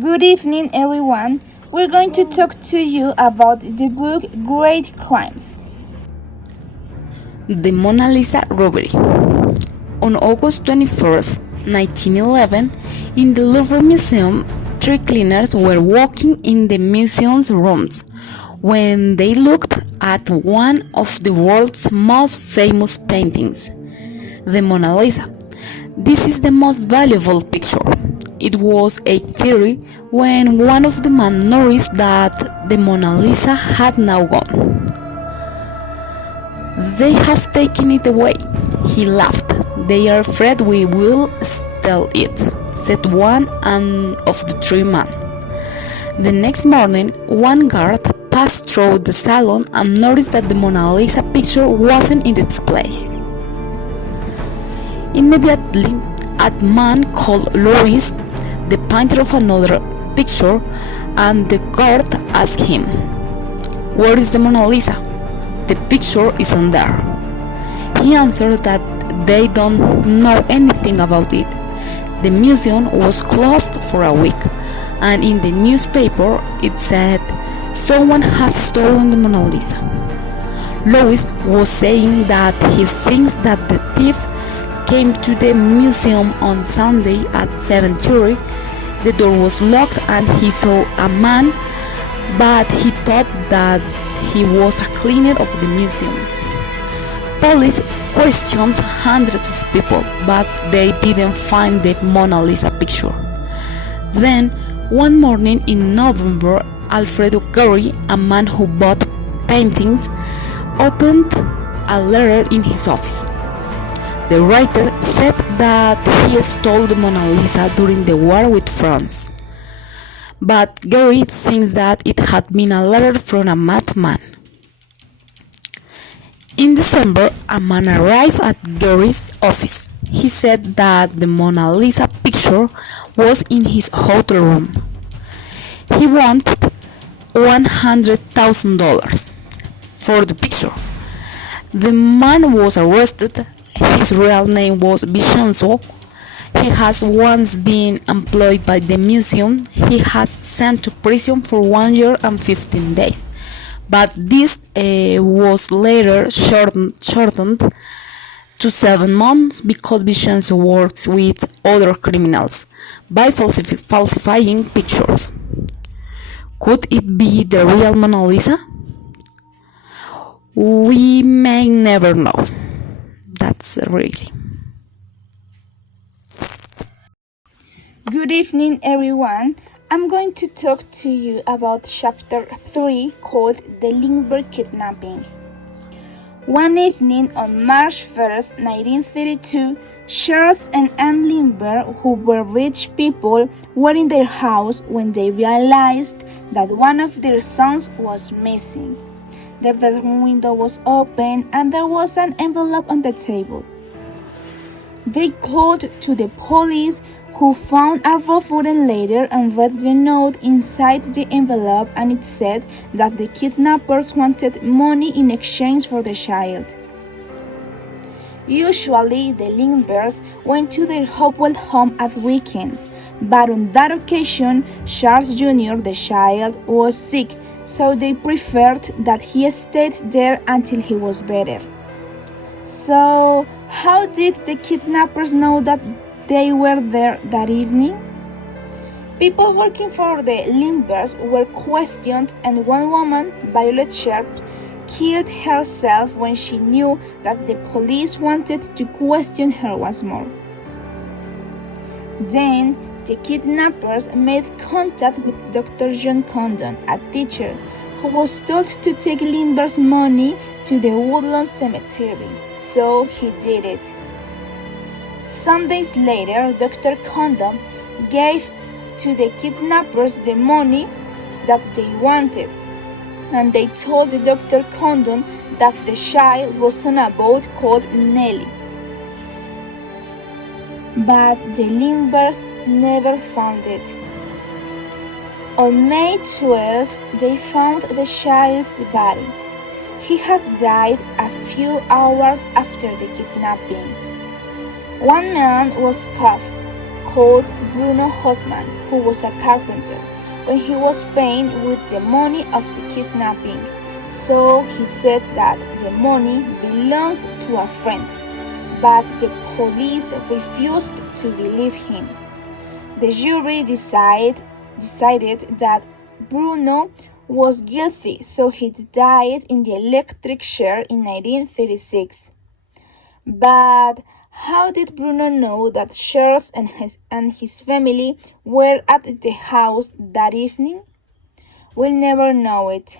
Good evening, everyone. We're going to talk to you about the book Great Crimes. The Mona Lisa robbery. On August 21st, 1911, in the Louvre Museum, three cleaners were walking in the museum's rooms when they looked at one of the world's most famous paintings, the Mona Lisa. This is the most valuable picture. It was 8:30 when one of the men noticed that the Mona Lisa had now gone. "They have taken it away," he laughed. "They are afraid we will steal it," said one of the three men. The next morning, one guard passed through the salon and noticed that the Mona Lisa picture wasn't in its place. Immediately, a man called Louis, the painter of another picture, and the guard asked him, "Where is the Mona Lisa? The picture isn't there." He answered that they don't know anything about it. The museum was closed for a week, and in the newspaper it said, "Someone has stolen the Mona Lisa." Louis was saying that he thinks that the thief came to the museum on Sunday at 7:30. The door was locked and he saw a man, but he thought that he was a cleaner of the museum. Police questioned hundreds of people, but they didn't find the Mona Lisa picture. Then, one morning in November, Alfredo Gary, a man who bought paintings, opened a letter in his office. The writer said that he stole the Mona Lisa during the war with France. But Gary thinks that it had been a letter from a madman. In December, a man arrived at Gary's office. He said that the Mona Lisa picture was in his hotel room. He wanted $100,000 for the picture. The man was arrested. His real name was Vincenzo. He has once been employed by the museum. He has sent to prison for 1 year and 15 days. But this was later shortened to 7 months because Vincenzo works with other criminals by falsifying pictures. Could it be the real Mona Lisa? We may never know. That's really. Good evening, everyone. I'm going to talk to you about chapter 3 called The Lindbergh Kidnapping. One evening on March 1st, 1932, Charles and Anne Lindbergh, who were rich people, were in their house when they realized that one of their sons was missing. The bedroom window was open and there was an envelope on the table. They called to the police, who found a rough wooden letter and read the note inside the envelope, and it said that the kidnappers wanted money in exchange for the child. Usually, the Lindberghs went to their Hopewell home at weekends, but on that occasion, Charles Jr., the child, was sick, so they preferred that he stayed there until he was better. So, how did the kidnappers know that they were there that evening? People working for the Lindberghs were questioned, and one woman, Violet Sharp, killed herself when she knew that the police wanted to question her once more. Then, the kidnappers made contact with Dr. John Condon, a teacher, who was told to take Lindbergh's money to the Woodlawn Cemetery, so he did it. Some days later, Dr. Condon gave to the kidnappers the money that they wanted, and they told Dr. Condon that the child was on a boat called Nellie. But the Lindberghs never found it. On May 12th, they found the child's body. He had died a few hours after the kidnapping. One man was called Bruno Hotman, who was a carpenter, when he was paying with the money of the kidnapping. So he said that the money belonged to a friend, but the police refused to believe him. The jury decided that Bruno was guilty, so he died in the electric chair in 1936. But how did Bruno know that Charles and his family were at the house that evening? We'll never know it.